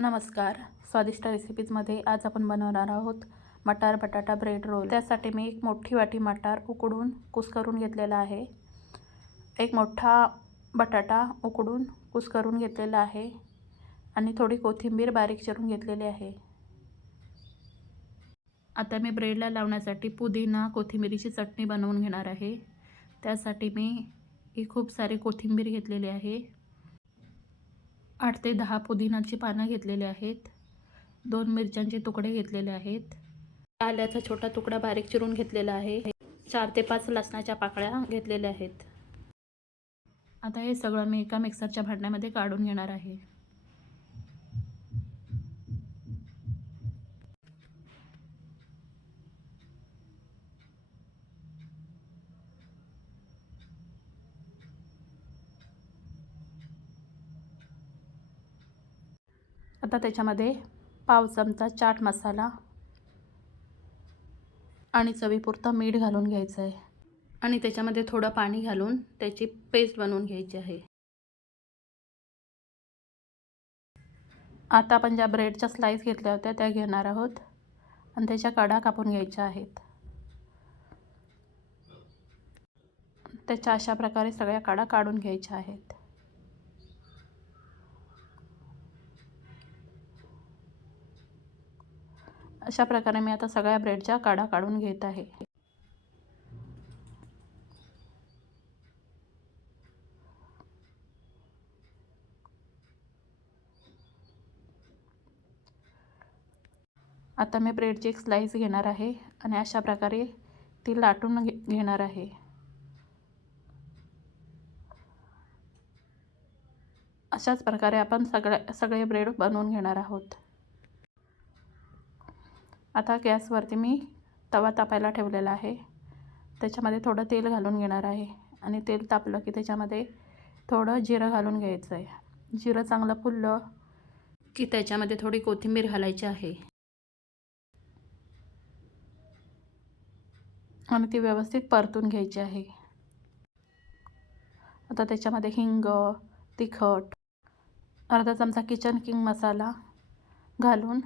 नमस्कार. स्वादिष्ट रेसिपीजमध्ये आज आपण बनवणार आहोत मटार बटाटा ब्रेड रोल. त्यासाठी मी एक मोठी वाटी मटार उकडून कुस्करून घेतलेला आहे. एक मोठा बटाटा उकडून कुस्करून घेतलेला आहे आणि थोडी कोथिंबीर बारीक चिरून घेतलेली आहे. आता मी ब्रेडला लावण्यासाठी पुदिना कोथिंबीरीची चटणी बनवून घेणार आहे. त्यासाठी मी ही खूप सारी कोथिंबीर घेतलेली आहे. 8 ते 10 पुदिनाची पानं घेतलेली आहेत. 2 मिरच्यांचे तुकडे घेतलेले आहेत. आल्याचा छोटा तुकडा बारीक चिरून घेतलेला आहे. 4 ते 5 लसणाच्या पाकळ्या घेतलेल्या आहेत. आता हे सगळं मी एका मिक्सरच्या भांड्यामध्ये काढून घेणार आहे. आता त्याच्यामध्ये पाव चमचा चाट मसाला आणि चवीपुरतं मीठ घालून घ्यायचं आहे आणि त्याच्यामध्ये थोडं पाणी घालून त्याची पेस्ट बनवून घ्यायची आहे. आता आपण ज्या ब्रेडच्या स्लाइस घेतल्या होत्या त्या घेणार आहोत आणि त्याच्या कडा कापून घ्यायच्या आहेत. त्याच्या अशा प्रकारे सगळ्या कडा काढून घ्यायच्या आहेत. अशा प्रकारे मी आता सगळ्या ब्रेडच्या कडा काढून घेत आहे. आता मी ब्रेडची एक स्लाइस घेणार आहे आणि अशा प्रकारे ती लाटून घेणार आहे. अशाच प्रकारे आपण सगळे ब्रेड बनवून घेणार आहोत. आता गॅसवरती मी तवा तापायला ठेवलेला आहे. त्याच्यामध्ये थोडं तेल घालून घेणार आहे आणि तेल तापलं की त्याच्यामध्ये थोडं जिरं घालून घ्यायचं आहे. जिरं चांगलं फुललं की त्याच्यामध्ये थोडी कोथिंबीर घालायची आहे आणि ती व्यवस्थित परतून घ्यायची आहे. आता त्याच्यामध्ये हिंग, तिखट, अर्धा चमचा किचन किंग मसाला घालून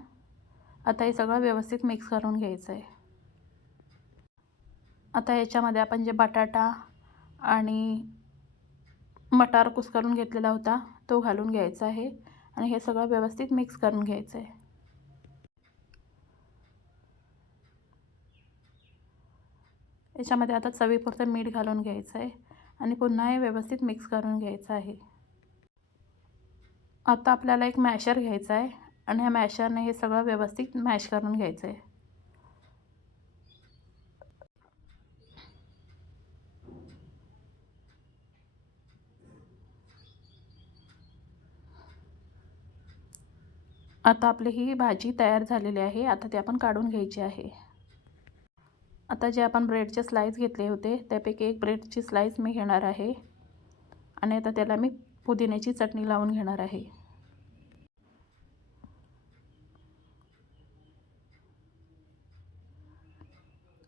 आता हे सगळं व्यवस्थित मिक्स करून घ्यायचं आहे. आता याच्यामध्ये आपण जे बटाटा आणि मटार कुस्करून घेतलेला होता तो घालून घ्यायचा आहे आणि हे सगळं व्यवस्थित मिक्स करून घ्यायचं आहे. याच्यामध्ये आता चवीपुरतं मीठ घालून घ्यायचं आहे आणि पुन्हा हे व्यवस्थित मिक्स करून घ्यायचं आहे. आता आपल्याला एक मॅशर घ्यायचा आहे आणि ह्या मॅशरने हे सगळं व्यवस्थित मॅश करून घ्यायचं आहे. आता आपली ही भाजी तयार झालेली आहे. आता ती आपण काढून घ्यायची आहे. आता जे आपण ब्रेडचे स्लाइस घेतले होते त्यापैकी एक ब्रेडची स्लाइस मी घेणार आहे आणि आता त्याला मी पुदिन्याची चटणी लावून घेणार आहे.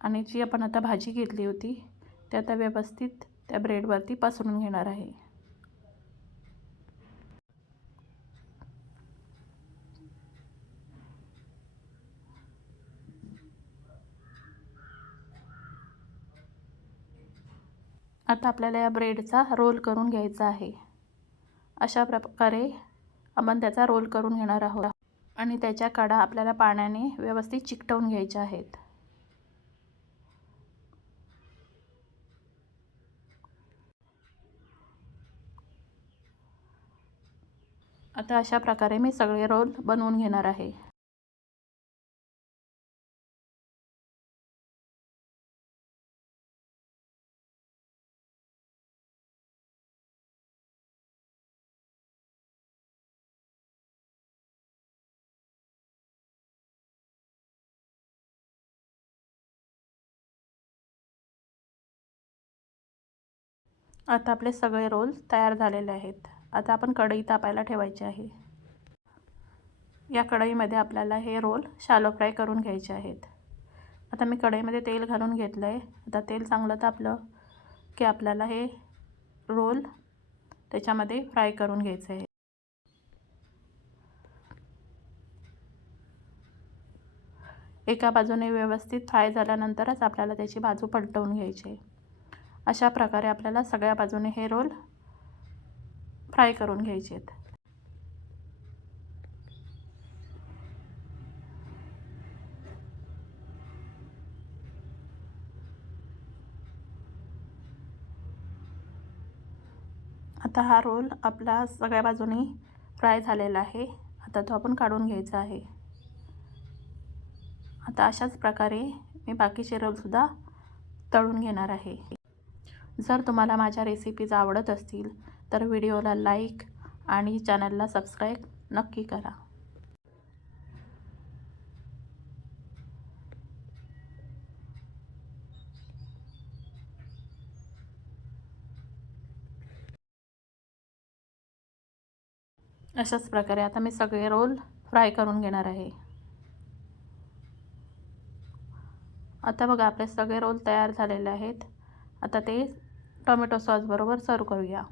आणि जी आपण आता भाजी घेतली होती ती आता व्यवस्थित त्या ब्रेडवरती पसरून घेणार आहे. आता आपल्याला या ब्रेडचा रोल करून घ्यायचा आहे. अशा प्रकारे आपण त्याचा रोल करून घेणार आहोत आणि त्याच्या कडा आपल्याला पाण्याने व्यवस्थित चिकटवून घ्यायच्या आहेत. आता अशा प्रकारे मी सगळे रोल बनवून घेणार आहे. आता आपले सगळे रोल तयार झालेले आहेत. आता आपण कढई तापायला ठेवायची आहे. या कढईमध्ये आपल्याला हे रोल शॅलो फ्राय करून घ्यायचे आहेत. आता मी कढईमध्ये तेल घालून घेतलं आहे. आता तेल चांगलं तापलं की आपल्याला हे रोल त्याच्यामध्ये फ्राय करून घ्यायचे आहे. एका बाजूने व्यवस्थित फ्राय झाल्यानंतरच आपल्याला त्याची बाजू पलटवून घ्यायची आहे. अशा प्रकारे आपल्याला सगळ्या बाजूने हे रोल फ्राय करून घ्यायचे आहेत. आता हा रोल आपला सगळ्या बाजूनी फ्राय झालेला आहे. आता तो आपण काढून घ्यायचा आहे. आता अशाच प्रकारे मी बाकीचे रोलसुद्धा तळून घेणार आहे. जर तुम्हाला माझ्या रेसिपीज आवडत असतील तर व्हिडिओला लाईक आणि चॅनलला सबस्क्राईब नक्की करा. अशाच प्रकारे आता मी सगळे रोल फ्राय करून घेणार आहे. आता बघा आपले सगळे रोल तयार झालेले आहेत. आता ते टोमॅटो सॉस बरोबर सर्व करूया.